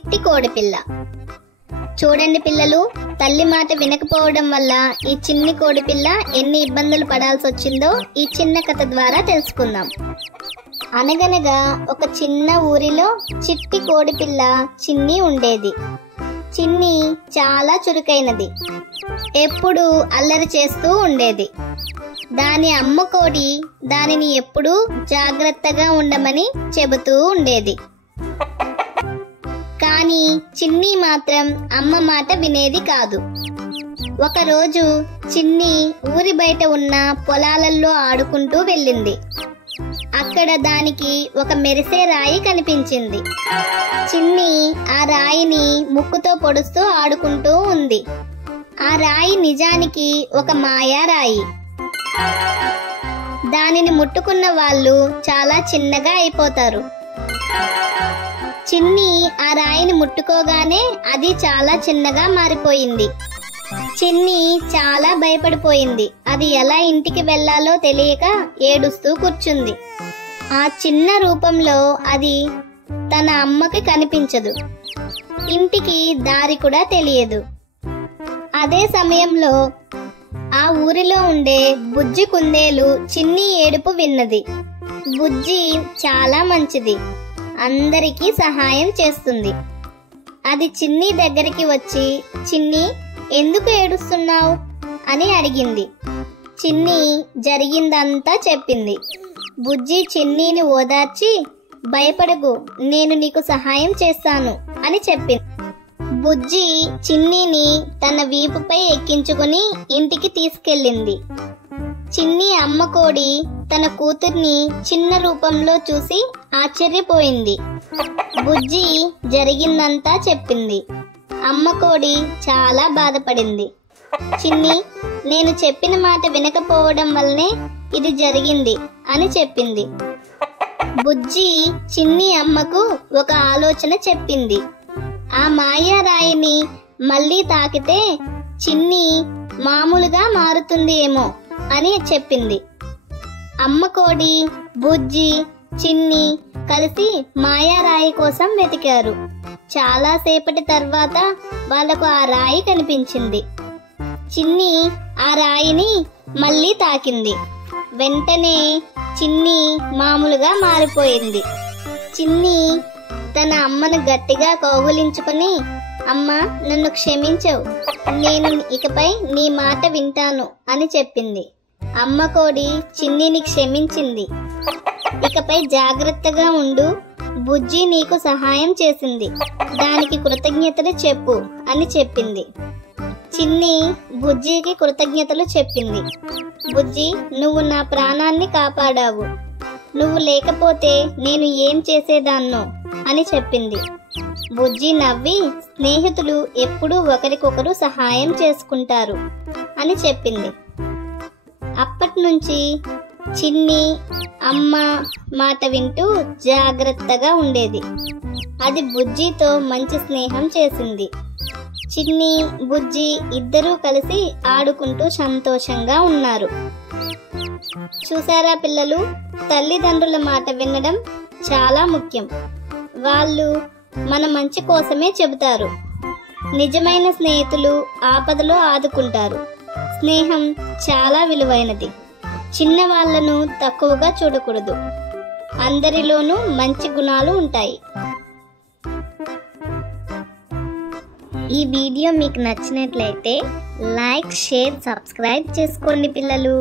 చిట్టి కోడిపిల్ల. చూడండి పిల్లలు, తల్లి మాట వినకపోవడం వల్ల ఈ చిన్ని కోడిపిల్ల ఎన్ని ఇబ్బందులు పడాల్సి వచ్చిందో ఈ చిన్న కథ ద్వారా తెలుసుకుందాం. అనగనగా ఒక చిన్న ఊరిలో చిట్టి కోడిపిల్ల చిన్ని ఉండేది. చిన్ని చాలా చురుకైనది. ఎప్పుడూ అల్లరి చేస్తూ ఉండేది. దాని అమ్మ కోడి దానిని ఎప్పుడూ జాగ్రత్తగా ఉండమని చెబుతూ ఉండేది. కానీ చిన్ని మాత్రం అమ్మ మాట వినేది కాదు. ఒకరోజు చిన్ని ఊరి బయట ఉన్న పొలాలలో ఆడుకుంటూ వెళ్ళింది. అక్కడ దానికి ఒక మెరిసే రాయి కనిపించింది. చిన్ని ఆ రాయిని ముక్కుతో పొడుస్తూ ఆడుకుంటూ ఉంది. ఆ రాయి నిజానికి ఒక మాయా రాయి. దానిని ముట్టుకున్న వాళ్ళు చాలా చిన్నగా అయిపోతారు. చిన్ని ఆ రాయిని ముట్టుకోగానే అది చాలా చిన్నగా మారిపోయింది. చిన్ని చాలా భయపడిపోయింది. అది ఎలా ఇంటికి వెళ్లాలో తెలియక ఏడుస్తూ కూర్చుంది. ఆ చిన్న రూపంలో అది తన అమ్మకి కనిపించదు. ఇంటికి దారి కూడా తెలియదు. అదే సమయంలో ఆ ఊరిలో ఉండే బుజ్జి కుందేలు చిన్ని ఏడుపు విన్నది. బుజ్జి చాలా మంచిది. అందరికీ సహాయం చేస్తుంది. అది చిన్ని దగ్గరికి వచ్చి, చిన్ని ఎందుకు ఏడుస్తున్నావు అని అడిగింది. చిన్ని జరిగిందంతా చెప్పింది. బుజ్జి చిన్నీని ఓదార్చి, భయపడకు, నేను నీకు సహాయం చేస్తాను అని చెప్పింది. బుజ్జి చిన్నీని తన వీపుపై ఎక్కించుకుని ఇంటికి తీసుకెళ్ళింది. చిన్ని అమ్మ కోడి తన కూతుర్ని చిన్న రూపంలో చూసి ఆశ్చర్యపోయింది. బుజ్జి జరిగిందంతా చెప్పింది. అమ్మ కోడి చాలా బాధపడింది. చిన్ని, నేను చెప్పిన మాట వినకపోవడం వల్లనే ఇది జరిగింది అని చెప్పింది. బుజ్జి చిన్ని అమ్మకు ఒక ఆలోచన చెప్పింది. ఆ మాయా రాయిని మళ్ళీ తాకితే చిన్ని మామూలుగా మారుతుంది ఏమో అని చెప్పింది. అమ్మ కోడి, బుజ్జి, చిన్ని కలిసి మాయా రాయి కోసం వెతికారు. చాలా సేపటి తర్వాత వాళ్లకు ఆ రాయి కనిపించింది. చిన్ని ఆ రాయిని మళ్ళీ తాకింది. వెంటనే చిన్ని మామూలుగా మారిపోయింది. చిన్ని తన అమ్మను గట్టిగా కౌగిలించుకుని, అమ్మ నన్ను క్షమించవు, నేను ఇకపై నీ మాట వింటాను అని చెప్పింది. అమ్మ కోడి చిన్నిని క్షమించింది. ఇకపై జాగ్రత్తగా ఉండు, బుజ్జి నీకు సహాయం చేసింది, దానికి కృతజ్ఞతలు చెప్పు అని చెప్పింది. చిన్ని బుజ్జికి కృతజ్ఞతలు చెప్పింది. బుజ్జి, నువ్వు నా ప్రాణాన్ని కాపాడావు, నువ్వు లేకపోతే నేను ఏం చేసేదాన్నో అని చెప్పింది. బుజ్జి నవ్వి, స్నేహితులు ఎప్పుడూ ఒకరికొకరు సహాయం చేసుకుంటారు అని చెప్పింది. అప్పటినుంచి చిన్ని అమ్మ మాట వింటూ జాగ్రత్తగా ఉండేది. అది బుజ్జితో మంచి స్నేహం చేసింది. చిన్ని, బుజ్జి ఇద్దరూ కలిసి ఆడుకుంటూ సంతోషంగా ఉన్నారు. చూసారా పిల్లలు, తల్లిదండ్రుల మాట వినడం చాలా ముఖ్యం. వాళ్ళు మన మంచి కోసమే చెబుతారు. నిజమైన స్నేహితులు ఆపదలో ఆదుకుంటారు. స్నేహం చాలా విలువైనది. చిన్నవాళ్లను తక్కువగా చూడకూడదు. అందరిలోనూ మంచి గుణాలు ఉంటాయి. ఈ వీడియో మీకు నచ్చినట్లయితే లైక్, షేర్, సబ్స్క్రైబ్ చేసుకోండి పిల్లలు.